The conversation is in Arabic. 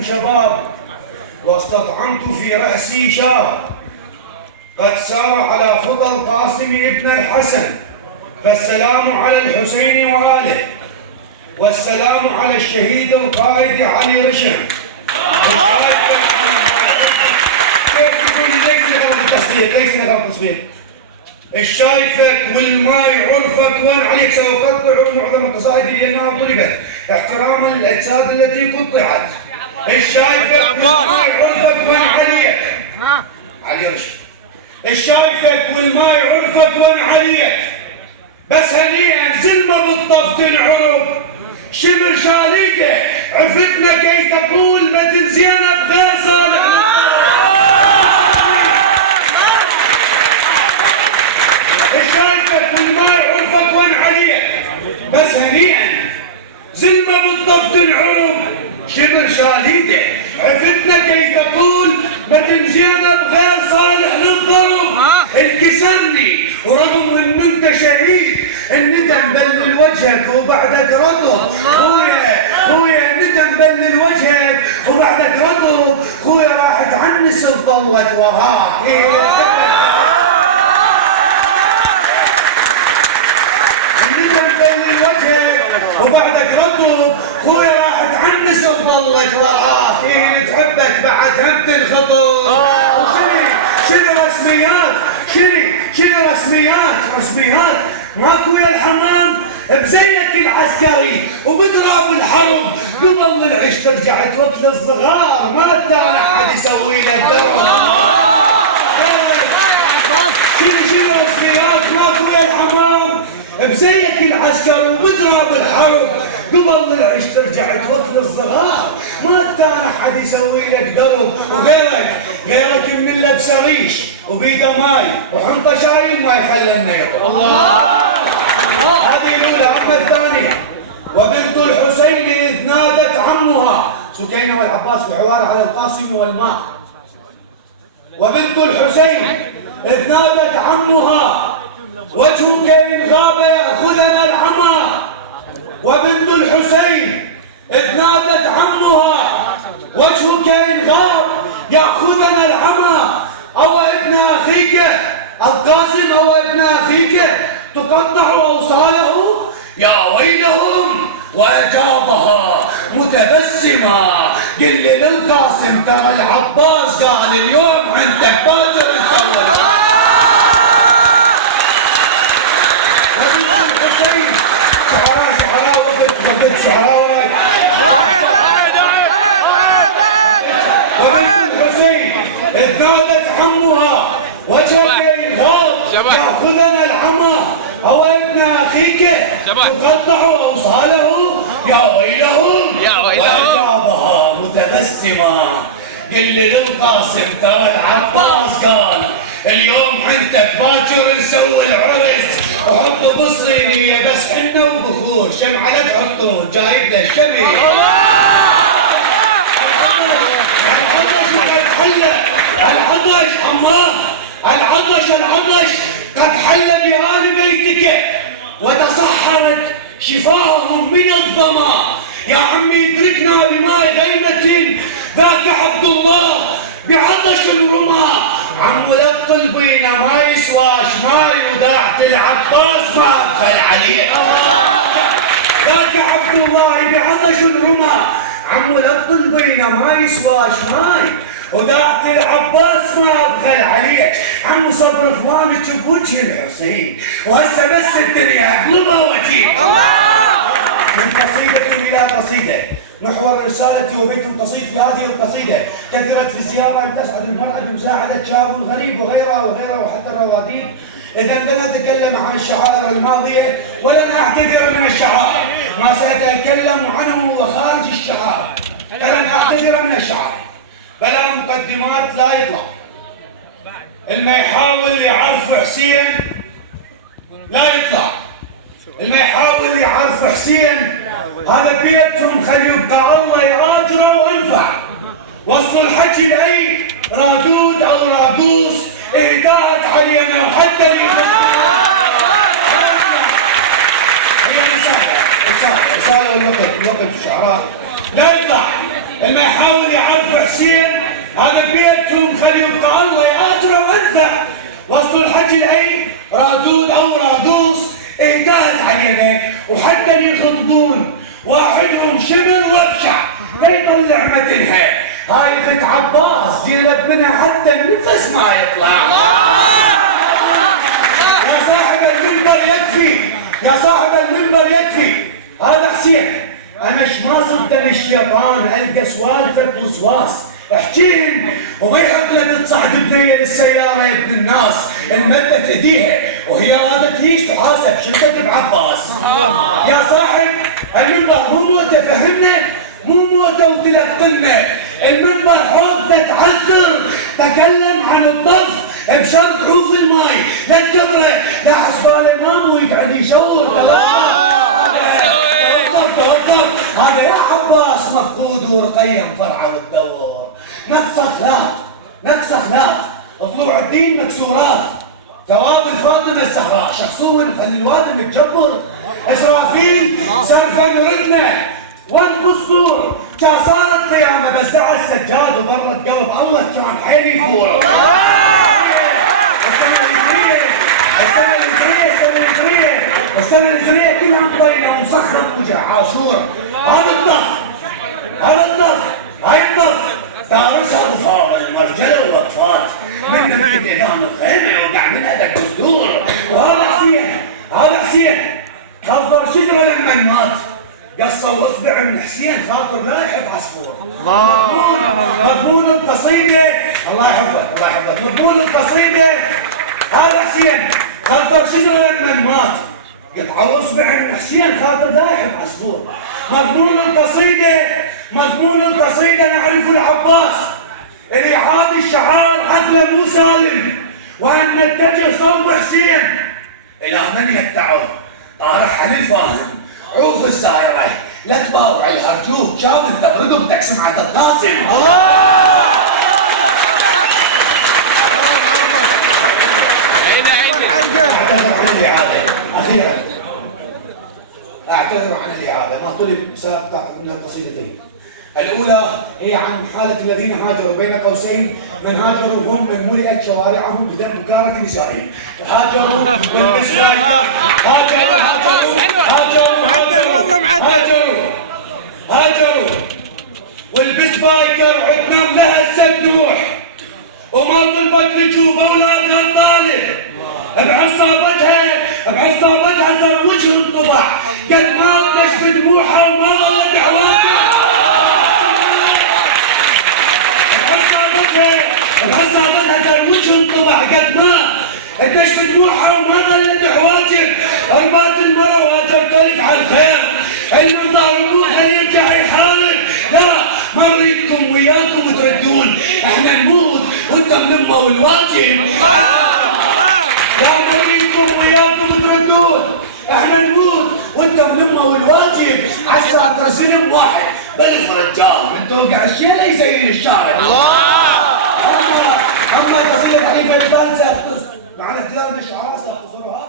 لكم شباب، واستطعمت في رأسي شاب قد سار على خطى القاسم ابن الحسن، فالسلام على الحسين وآله، والسلام على الشهيد القائد علي رشم. ليس نقرأ التصوير. الشايفك والماي عرفك وين عليك، سأقطع معظم القصائد لأنها طلبت احتراما للأجساد التي قطعت. الشايفك والماي عرفك وين عليك علي رشم. الشايفك والماي عرفك وين عليك، بس هنيئا زلمة بالطف تنعرف، شمر شاليته عفتنا كي تقول ما تنسينا بغير صالح. الشايفك والماي عرفك وين عليك، بس هنيئا زلمة بالطف تنعرف، شمر شاليته عفتنا كي تقول ما تنسينا بغير صالح للضرب. الكسرني ورغم ان انت شهيد الندم بلل وجهك وبعدك رطب. خويا الندم بلل وجهك وبعدك رطب، خويا راحت عنس ضلت وراك. الندم بلل وجهك وبعدك رطب، خويا راحت عنس ضلت وراك. تحبك بعد هم تنخطب. شنو رسميات، شنو رسميات ماكو يا الحمام بزيك العسكري وبضرب الحرب، قبل العش ترجع توكل الصغار، ما تانى حد يسوي له درب. شنو رسميات ماكو يا الحمام بزيك العسكري وبضرب الحرب، قبل العش ترجع توكل الصغار، ما تانى حد يسوي لك درب. وغيرك من اللي بسريش وبيده ماي وحنطه شايل ما يخلنا يطلع. الله. هذه الاولى. اما الثانيه، وبنت الحسين اذ نادت عمها، سكينه والعباس بحوار على القاسم والماء. وبنت الحسين اذ نادت عمها، وجهك ان غاب ياخذنا العمى. وبنت الحسين اذ نادت عمها، وجهك ان غاب ياخذنا العمى. او ابن اخيك القاسم، او ابن اخيك تقطع اوصاله، يا ويلهم. واجابها متبسما، قل للقاسم ترى العباس قال اليوم عندك باجر الاول. وبنت الحسين شعراء وقت شعراء. وبنت الحسين اذ نادت عمها، وجهك الغاب ياخذنا العمى. او ابن اخيك تقطع اوصاله، يا ويلهم. واجابها متبسما، قل للقاسم ترى العباس قال اليوم عندك باكر نسوي العرس، وحطوا بالصينيه بس حنه وبخور، شمعه لا تحطون جايب له الشمي. العطش عماه، العطش قد حل بآل بيتك، وتصحرت شفاههم من الظما. يا عمي ادركنا بماء غيمة، ذاك عبد الله بعطش الرمى. عم ولد البينا ما يسواش ماي، وداعت العباس ما ادخل عليه. ذاك عبد الله بعطش الرمى، عم ولد البينا ما يسواش ماي، وداعت العباس ما ابخل عليك. عم صبر اخوانك بوجه الحسين، وهسه بس الدنيا اقلبها واجيك. من قصيدة الى قصيدة، محور رسالتي وبيت القصيد في هذه القصيدة. كثرت في الزيارة ان تسعد المرأة بمساعدة شاب غريب وغيرها وحتى الرواديد. إذا لن أتكلم عن الشعائر الماضية ولن أعتذر من الشعائر، ما سأتكلم عنه وخارج الشعائر لن أعتذر من الشعائر. بلا مقدمات لا يطلع. الما يحاول يعرف حسين لا يطلع. الما يحاول يعرف حسين هذا بيتهم، خلي يبقى الله يآجره وانفع. وصلوا الحكي لأي رادود أو رادوس اهداءت علينا وحتى لي هي رسالة والوقت الشعراء لا يطلع. اللي يحاول يعرف حسين هذا بيتهم خليه يبقى الله ياجره وانفع. وصلوا الحكي لاي رادود او رادوس انتهت علينا، وحتى اللي يخطبون واحدهم شمر وابشع ليطلع متنها. هاي بنت عباس زينب منها حتى النفس ما يطلع. يا صاحب المنبر يكفي، يا صاحب المنبر يكفي. هذا حسين انا ما صدني الشيطان القى سوالفك وسواس. احكيلي وما يحق لك تصعد بنيه للسياره يا ابن الناس المدت ايديها وهي رادت هيش تحاسب شرطه بعباس. يا صاحب المنبر مو موته، فهمنا مو موته وتلقنا. المنبر حوض تعذر، تكلم عن الضف بشرط عوف الماي لا تكبره لا حسباله مامو يقعد يشور. توقف هذا يا عباس مفقود ورقيه مفرعه وتدور. نقص اخلاق، نقص اخلاق، طلوع الدين مكسورات. ثواب فاطمه الزهراء شخصوهم خلي الوادم يتجبر. اسرافيل سرفا ردنا وانقص صور. كان صارت قيامه بس دعا السجاد وبرد قلب الله كان حيل يفور. السنة الهجرية كلها مضينة ومسخن وجه عاشور. هذا الضف، هذا الضف، هاي الضف تارسها ابو فاضل مرجله ووقفات من نبكة اذان الخيمة وقع منها دق الصدور. وهذا حسين، هذا حسين كفر شجرة لما مات قصوا اصبع من حسين خاطر لا يحب عصفور. مضمون القصيدة الله يحفظك الله يحفظك. مضمون القصيدة هذا حسين كفر شجرة لما مات قطعوا اصبع من حسين خاطر لا يحب عصفور. مضمون القصيدة، مضمون القصيدة نعرف العباس اللي عاد الشعار عقله مو سالم وان نتجه صوب حسين الى من يتعظ طارح على الفاهم عوف الزايرة لا تباوع الهرجوك شاول انت برقبتك سمعة القاسم. أخيرا أعتذر عن الإعادة ما طلب سأقطع منها قصيدتين. الأولى هي عن حالة الذين هاجروا بين قوسين من هاجروا هم من ملئت شوارعهم بدم بكارة نسائهم. هاجروا من مسلاكة هاجروا هاجروا هاجروا هاجروا هاجروا هاجروا والبس بايكر عدنام لها السد نوح وما طلبت لجوب أولادها الطالب بعصابتها زر وجه انطبع قد ما تنشف دموعها وما ظلت دعواتها. بعصابتها زر وجه انطبع قد ما تنشف دموعها وما ظلت دعواتها. ربات المرأة واجب تلف على الخير المنظار مو خلي يرجع يحارب. لا ما نريدكم وياكم تردون احنا نموت وانتم لما والواجب. لا نريدكم وياكم تردون احنا نموت وانتم لما والواجب. عالساتر سلم واحد بلف رجال من توقع الشيله يزين الشارع. اما قصيده حليفه الثالثه معنا اختيار من الشعراء ساختصرها